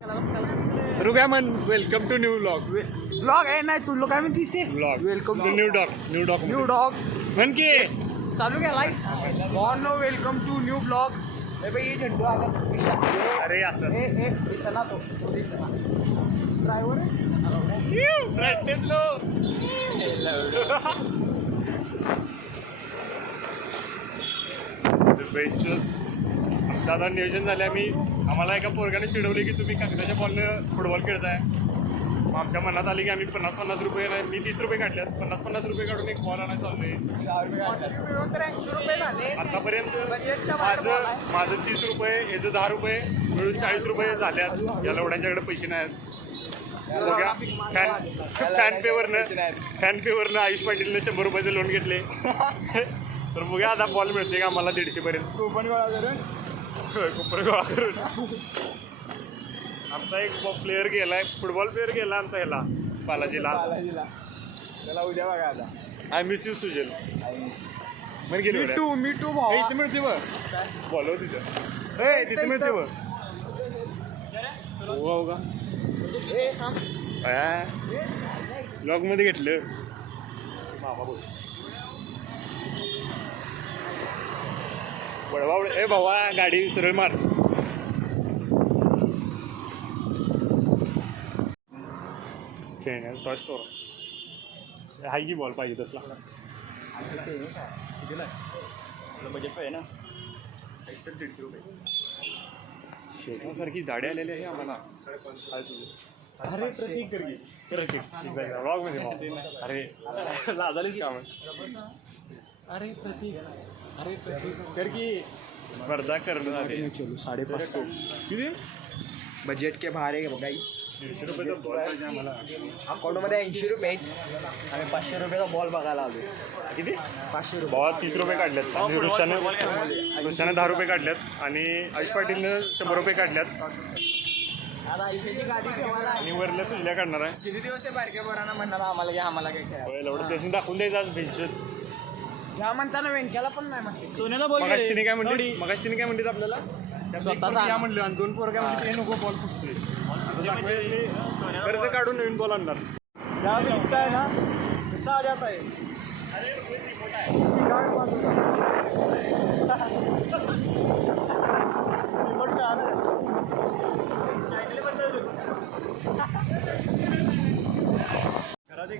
रुग्यामन welcome to new vlog. Blog आहे नाही तुला काय म्हणतीस ते vlog welcome new dog new dog म्हण की चालू केलाय no welcome to new blog. हे बाई ये झेंडू आला अरे असं ए ए दिसना तो दिसना ड्रायव्हर प्रॅक्टिस लो. दादा नियोजन झाले. आम्हाला एका पोरगाने चिडवले की तुम्ही कागदाच्या बॉलनं फुटबॉल खेळताय. मग आमच्या मनात आली की आम्ही 50-50 रुपये नाही, मी 30 रुपये काढल्यात. 50-50 रुपये काढून एक बॉल आणायला चाललोय. आतापर्यंत माझं 30 रुपये, याचं 10 रुपये मिळून 40 रुपये झाल्यात. या लवड्यांच्याकडे पैसे नाहीत. बघा फॅन पेवरनं आयुष पाटीलनं 100 रुपयाचं लोन घेतले. तर बघा आता बॉल मिळते का आम्हाला 150 पर्यंत. कुपन गोळा करून आमचा एक प्लेअर गेलाय, फुटबॉल प्लेअर गेला आमचा ह्याला बालाजीला. त्याला उद्या बघा आता. आय मिस यू सुजल. मग गेली मी टू भाऊ इथे मिळते बघ बॉल तिथं. ए तिथे मिळते बघ. हो का ब्लॉग मध्ये घेतलं मामा बोल बडवा. ए भावा गाडी सरळ मार. खेळण्यात टॉय स्टोर हाय की बॉल पाहिजे तसला. बजेट आहे ना 150 रुपये. शेतासारखी झाडे आलेली आहे आम्हाला. अरे प्रतीक ब्लॉग मध्ये अरे लाजालीच काम. अरे प्रतीक कर की मर्दा करणं. चलो 550 किती बजेट के बाहेर आहे बघा. 150 रुपये बॉल पाहिजे आम्हाला. अकाउंटमध्ये 80 रुपये आहेत. आम्ही 500 रुपयाचा बॉल बघायला आलो. किती 500 रुपये. बॉल 30 रुपये काढल्यात आणि ऋषाने 10 रुपये काढल्यात आणि आयुष पाटीलनं 100 रुपये काढल्यात आता आयुष्याची गाडी ठेवायला आणि वरल्या सुजल्या काढणार आहे. किती दिवस आहे बारक्या पोरांना म्हणणार आम्हाला घ्या आम्हाला काय खेळायला. एवढं त्याच्यानं दाखवून द्यायचं आज भिंचत. या म्हणताना वेंक्याला पण नाही म्हणते. सोन्याला बोल तिने काय म्हणते आपल्याला स्वतः या म्हणलं आणि 2 पोरं म्हणजे हे नको बॉल फुटतोय. कर्ज काढून नवीन बॉल आणणार. आहे ना किस्सा जाता है.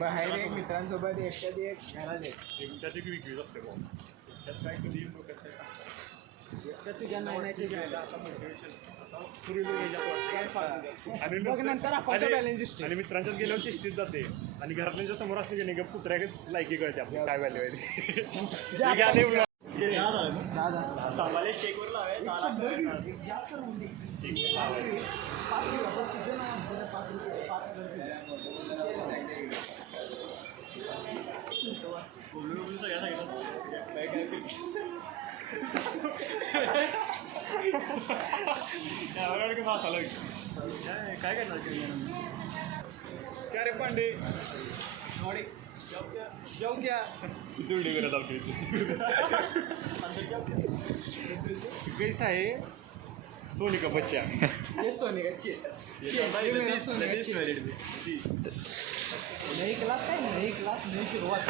बाहेर एक मित्रांसोबत एकट्यात एक घरात एकट्यात एक विक्रीच असते बॉल. त्यात काय कधी आणि मित्रांच्यात गेल्यावर चेष्टीत जाते आणि घरातल्यांच्या समोर असले की नाही कुत्र्या लायकी कळते आपण काय व्हॅल्यू आहे. काय करणार क्या रे पांडे जाऊ क्या तुरडी करत आहोत. कैसा आहे सोनी का बच्चा. ये सोने का नई क्लास काय नई क्लास नई सुरुवात.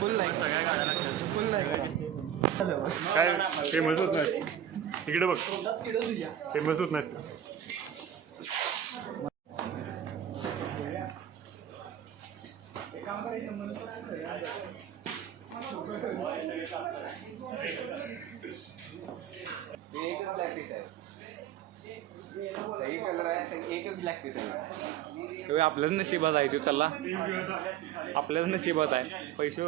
फुल लाईक सगळ्या गाड्या फुल लाईक काय फेमस होत नाही इकडे बघ. फेमस होत नाही. एकच ब्लॅक पीस आहे. सही कलर आहे एकच ब्लॅक पीस आहे. आपल्याच नशिबात आहे तो. चला आपल्याच नशिबात आहे पैसे.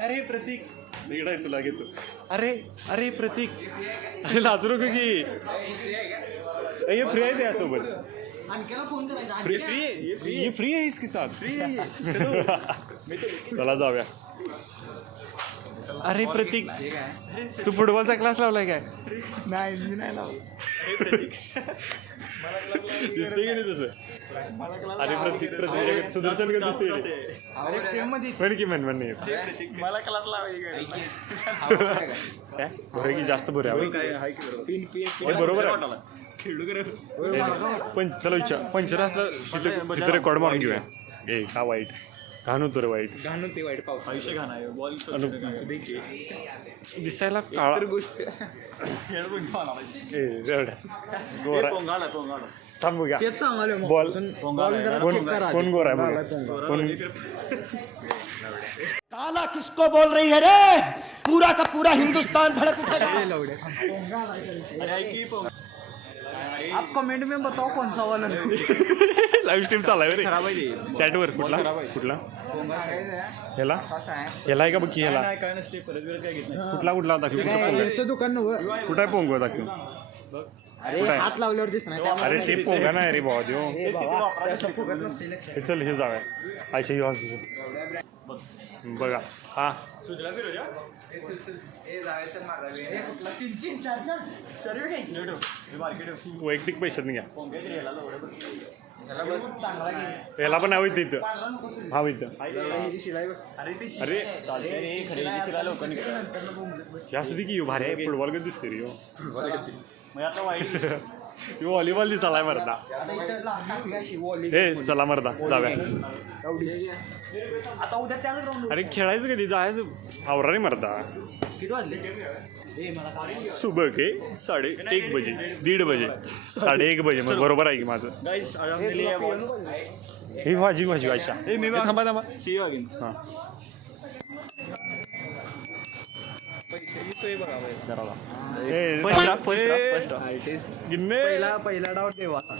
अरे प्रतीक इकडे तुला घेतो. अरे अरे प्रतीक अरे लाजू नको की ये फ्री आहे त्यासोबत फ्री ये फ्री आहे इसके साथ चला जाऊया अरे प्रतीक तू फुटबॉलचा क्लास लावलाय काय नाही मी नाही लावला दिसते की नाही तसं अरे प्रतीक सुदर्शन का दिसते पण की म्हण नाही मला क्लास लावायची काय बरं की जास्त बरं आहे बरोबर आहे पण चला विचार पंचर असलं तिथे रेकॉर्ड मारून घेऊया ए का वाईट घाण होतं रे वाईट घाण होते वाईट पाऊस आयुष्य घाण आहे बॉल दिसायला काळा गोष्ट ए जड गोरा पोंगाला थांब बघा तेच सांगालो मग. बॉल बॉल जरा कोण check करा. कोण गोरा आहे बघा कोण काला किसको बोल रही है रे पूरा का पूरा हिंदुस्तान भड़क उठा आप कमेंट में बताओ कौन सा वाला लाईव्ह स्ट्रीम चालू आहे रे चॅटवर कुठला ह्याला ह्याला आहे का बघ की ह्याला काय नसते परत वेळ काय घेत नाही कुठला कुठला दाखव दुकान नव्हतं. कुठं आहे पोंगो दाखव अरे हात लावल्यावर दिसणार अरे ते पोंगा नाही रे भावा देव हे बाबा, त्याचं फुकट नसते लक्षात. हे चल हे जाऊया आयशा ही हॉस्पिटल बघा हा वैयक्तिक पैशात घ्या याला पण हवं इथं हा इथं अरे यासाठी की भारी आहे फुटबॉल कधी दिसते रे मग आता वाईट व्हॉलीबॉल दिसालाय मरदा ए चला मरदा जाऊया आता उद्या त्याच ग्राउंड अरे खेळायचं कधी जायचं आवरा रे मरदा किती वाजले सुबह के 1:30 बजे 1:30 बजे 1:30 बजे मग बरोबर आहे की माझं गाईस आरामली आहे बॉल हे भाजी भाजी आयशा ए मी थांबा थांबा सी यू अगेन हां पहिला डाव देवाचा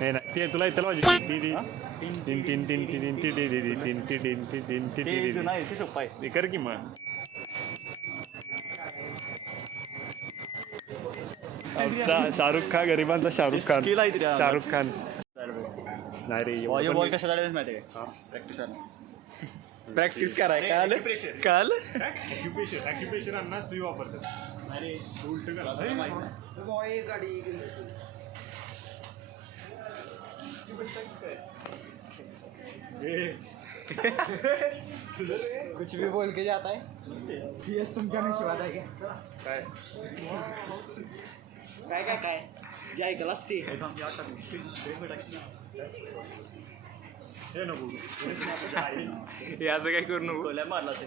हे नाही ते तुला इथं नाही ते सोपं आहे ते कर की मग शाहरुख खान गरिबांचा शाहरुख खान Skill आहे तिथे. शाहरुख खान नाही रे बॉल कशा जायला माहिती आहे का प्रॅक्टिस प्रॅक्टिस कराय काल काल ॲक्युपेशन अण्णा सुई वापरतात अरे उलट करा गाडी कुछ भी बोल के जाता है यस तुमच्या नशिबात आहे काय काय काय जय गलास ते हे नको हे असं काय करू नको गोल्या मारला ते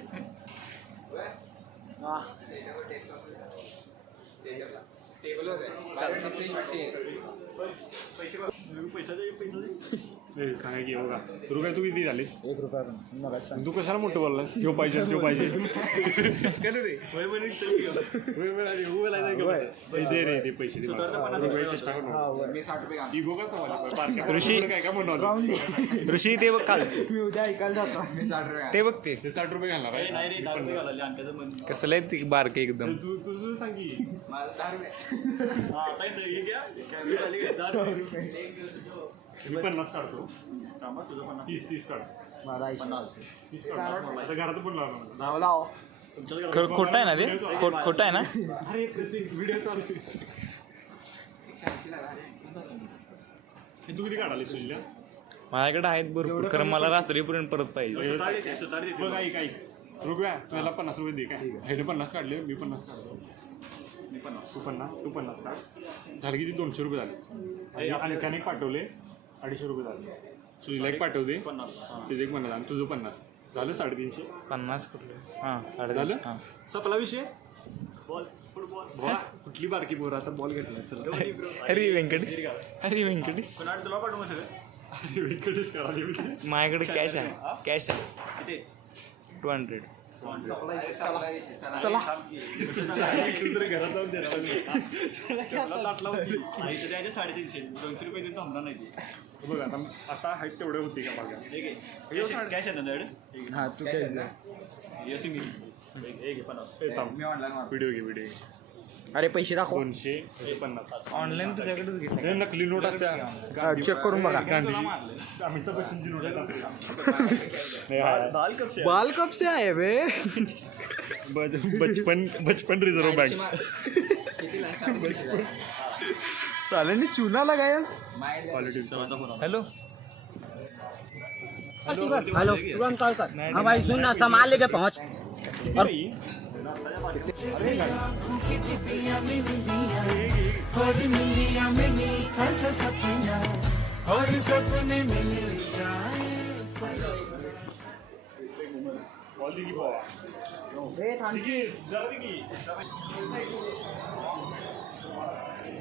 सांगा की बघा तू काय तू किती झालीस ₹1 तू कशाला मोठं बोललास जो पाहिजे जो पाहिजे दे रे ते पैसे चेष्टा करू मी ₹60 इगो का सवाल ऋषी काय काय म्हणणार ऋषी ते बघ काल मी उद्या ऐकायला जातो मी ₹60 ते बघ ते ते ₹60 घालणार आहे नाही रे 10 रुपये घालायला आणखी मन कसलं आहे ते बारके एकदम तू तुझं सांग की हा आता हे घ्या कॅमेरा खाली घ्या 10 रुपये मी 50 काढतो थांबा तुझं 50 30 काढतो माझा 30 काढतो आता घरात पण लावणार नाव लाव खोटं आहे ना ते खोटं आहे ना अरे व्हिडिओ चालू तू किती काढाली सुजल्या माझ्याकडे आहेत भरपूर कारण मला रात्रीपर्यंत परत पाहिजे सुतार देते बघ ऐक रुपया तुला ₹50 दे काय हे 50 काढले मी 50 काढतो मी 50 तू 50 काढ झाले किती ₹200 झाले आणि अनेक पाठवले ₹250 झाले सुजीला एक पाठवते 50 तिचं एक 50 आणि तुझं 50 झालं 350 50 कुठले हां झालं हां सपला विषय बॉल फुटबॉल बुवा, कुठली बारकी बोर आता बॉल घेतला चला अरे व्यंकटेश अरे व्यंकटेश पुन्हा तुला पाठवू सगळं अरे व्यंकटेश करायला माझ्याकडे कॅश आहे कॅश आहे किती 200 चला दुसरे घरात जाऊन देणार ताट लावून दे. आणि इथे द्यायचे 350 200 रुपये देऊन थांबणार नाही ते. बघ आता हाईट तेवढे होती का बघा ठीक आहे कॅश आहे ना तुझ्याकडे? हा तू काय येसी मी एक 50. व्हिडिओ घे अरे पैसे दाखव 250 ऑनलाईन तुझ्याकडेच घेतलं हे नकली नोट असत्या चेक करून बघा गांधीजी अमिताभ बच्चनची नोट आहे दाल कप से बाल कब से आए बे बचपन रिझर्व बँक साले ने चूना लगाया क्वालिटी हॅलो हेलो तुरंत कॉल कर हाँ भाई सुन ना संभाल लेके पहुँच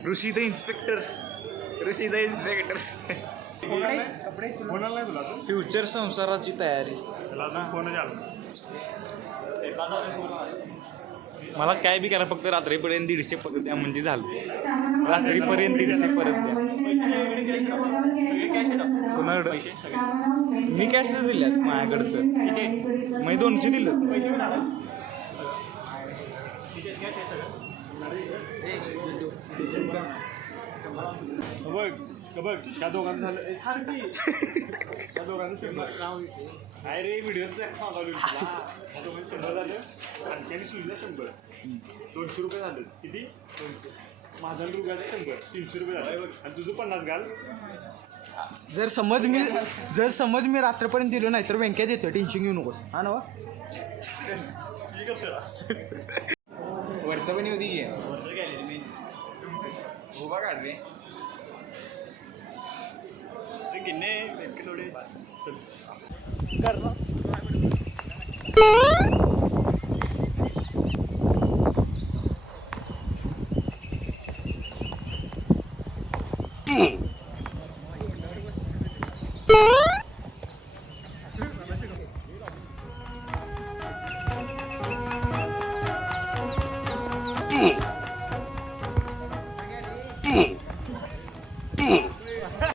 ऋषी द इन्स्पेक्टर कोणाला नाही तुला अजून? फ्युचर संसाराची तयारी त्याला अजून फोनच आला नाही. मला काय बी करा फक्त रात्रीपर्यंत 150 परत द्या म्हणजे झालं रात्रीपर्यंत 150 परत द्या कुणाकडं मी कॅशच दिल्यात माझ्याकडचं किती मी 200 दिलं बघ त्या दोघांचं झालं त्या दोघांचं 100 काय रे व्हिडिओ त्या दोघांचं 100 झालं आणखी आणि सुईला 100 200 रुपये झालं किती 200 माझा रुपयाचं 100 300 रुपये झालं आणि तुझं 50 घाल जर समज मी रात्रपर्यंत दिलो नाही तर व्यंक्या देतो टेन्शन घेऊ नकोस हा ना वरचं पण येऊ दे उभा काढ रे गिन्ने थोडे Mm.